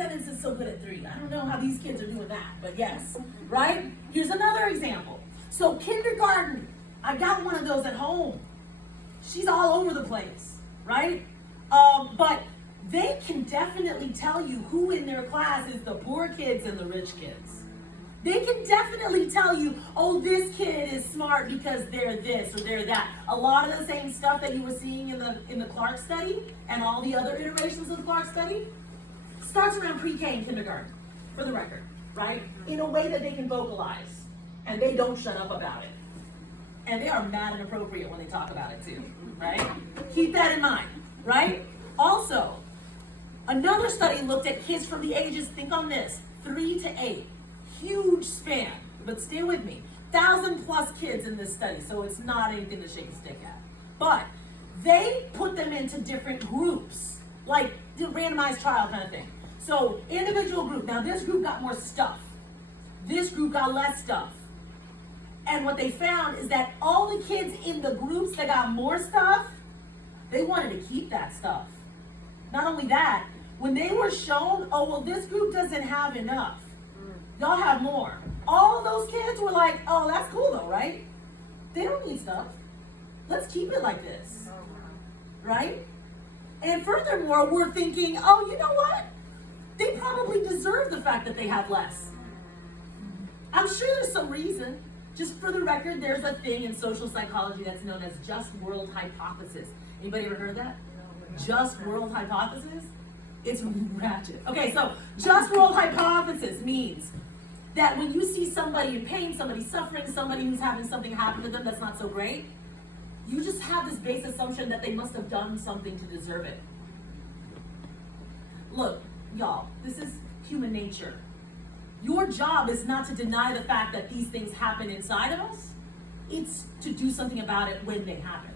sentences so good at 3. I don't know how these kids are doing that, but yes, right? Here's another example. So kindergarten, I got one of those at home. She's all over the place, right? But they can definitely tell you who in their class is the poor kids and the rich kids. They can definitely tell you, oh, this kid is smart because they're this or they're that. A lot of the same stuff that you were seeing in the Clark study and all the other iterations of the Clark study starts around pre-K and kindergarten, for the record, right? In a way that they can vocalize and they don't shut up about it. And they are mad and appropriate when they talk about it too, right? Keep that in mind, right? Also, another study looked at kids from the ages, think on this, 3 to 8. Huge span, but stay with me. 1,000+ kids in this study, so it's not anything to shake a stick at. But they put them into different groups, like the randomized trial kind of thing. So individual group, now this group got more stuff. This group got less stuff. And what they found is that all the kids in the groups that got more stuff, they wanted to keep that stuff. Not only that, when they were shown, oh, well, this group doesn't have enough. Y'all have more. All of those kids were like, oh, that's cool though, right? They don't need stuff. Let's keep it like this, right? And furthermore, we're thinking, oh, you know what? They probably deserve the fact that they have less. I'm sure there's some reason. Just for the record, there's a thing in social psychology that's known as just world hypothesis. Anybody ever heard of that? Just world hypothesis? It's ratchet. Okay, so just world hypothesis means that when you see somebody in pain, somebody suffering, somebody who's having something happen to them that's not so great, you just have this base assumption that they must have done something to deserve it. Look, y'all, this is human nature. Your job is not to deny the fact that these things happen inside of us. It's to do something about it when they happen.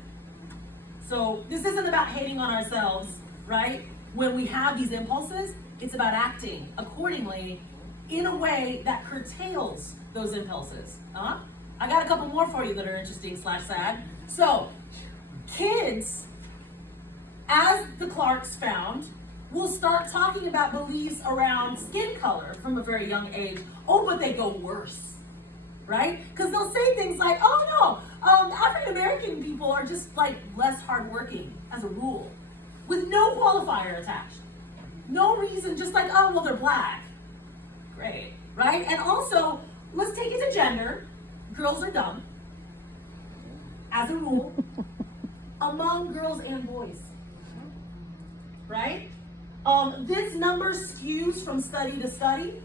So this isn't about hating on ourselves, right? When we have these impulses, it's about acting accordingly in a way that curtails those impulses. I got a couple more for you that are interesting / sad. So kids, as the Clarks found, will start talking about beliefs around skin color from a very young age. Oh, but they go worse, right? Because they'll say things like, oh no, African American people are just like less hardworking as a rule, with no qualifier attached. No reason, just like, oh, well, they're black. Great, right? And also, let's take it to gender. Girls are dumb, as a rule, among girls and boys, right? This number skews from study to study,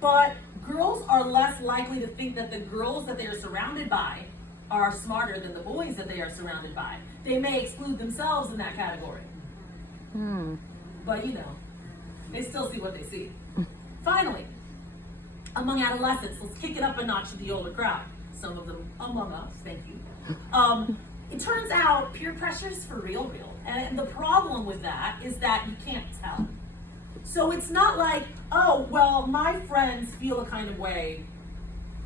but girls are less likely to think that the girls that they are surrounded by are smarter than the boys that they are surrounded by. They may exclude themselves in that category. But you know, they still see what they see. Finally, among adolescents, let's kick it up a notch to the older crowd. Some of them among us, thank you. It turns out peer pressure is for real. And the problem with that is that you can't tell. So it's not like, oh, well, my friends feel a kind of way,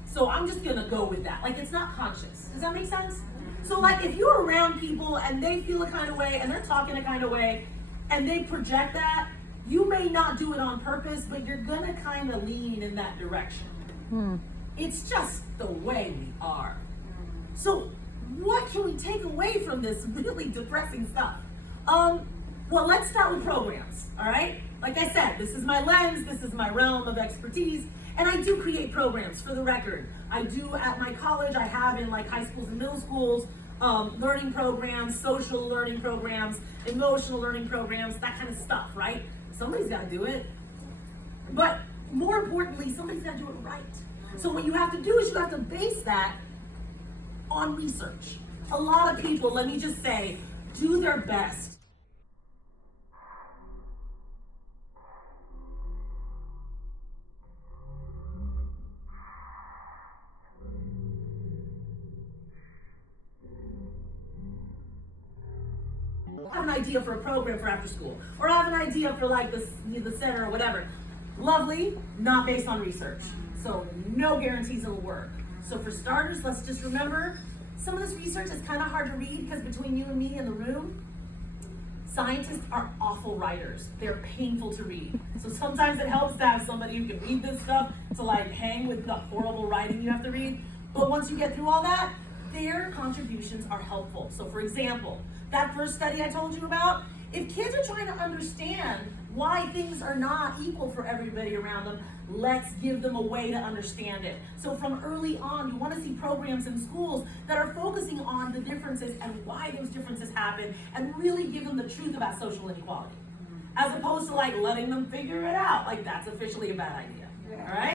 so I'm just gonna go with that. Like, it's not conscious. Does that make sense? So like, if you're around people and they feel a kind of way and they're talking a kind of way and they project that, you may not do it on purpose, but you're gonna kind of lean in that direction. It's just the way we are. So what can we take away from this really depressing stuff? Well, let's start with programs, all right? Like I said, this is my lens, this is my realm of expertise, and I do create programs, for the record. I do at my college, I have in like high schools and middle schools, learning programs, social learning programs, emotional learning programs, that kind of stuff, right? Somebody's gotta do it. But more importantly, somebody's gotta do it right. So what you have to do is you have to base that on research. A lot of people, let me just say, do their best. I have an idea for a program for after school, or I have an idea for like the center or whatever. Lovely, not based on research. So no guarantees it'll work. So for starters, let's just remember, some of this research is kind of hard to read because between you and me in the room, Scientists are awful writers. They're painful to read. So sometimes it helps to have somebody who can read this stuff to like hang with the horrible writing you have to read. But once you get through all that, their contributions are helpful. So for example, that first study I told you about, if kids are trying to understand why things are not equal for everybody around them, let's give them a way to understand it. So from early on, you want to see programs in schools that are focusing on the differences and why those differences happen, and really give them the truth about social inequality. As opposed to like letting them figure it out. Like that's officially a bad idea. All right?